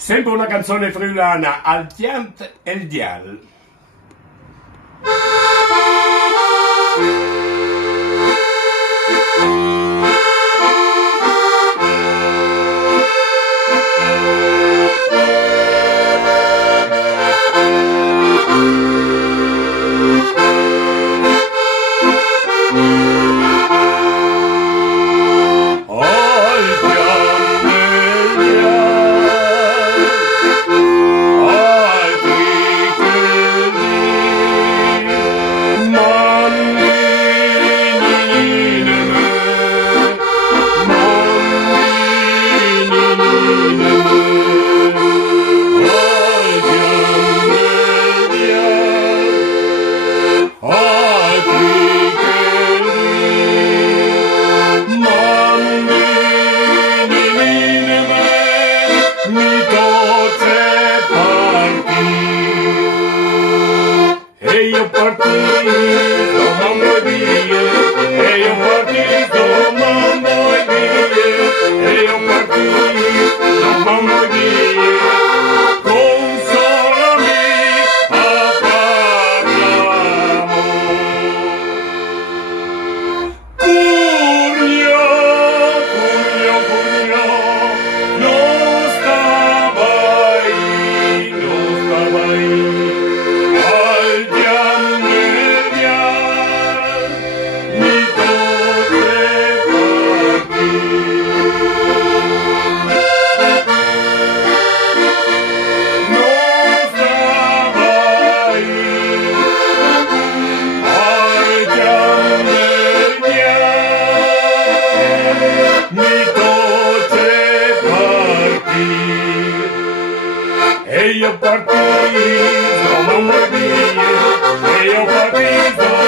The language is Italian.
Sempre una canzone friulana, al Tiant e il Dial. E io partito, mamma mia, e io partito, mamma mia, e io partito, mamma mia, consolami a parlare. Pugno, pugno, pugno, non stai, non stai. E io partito, mamma mia, e io partito.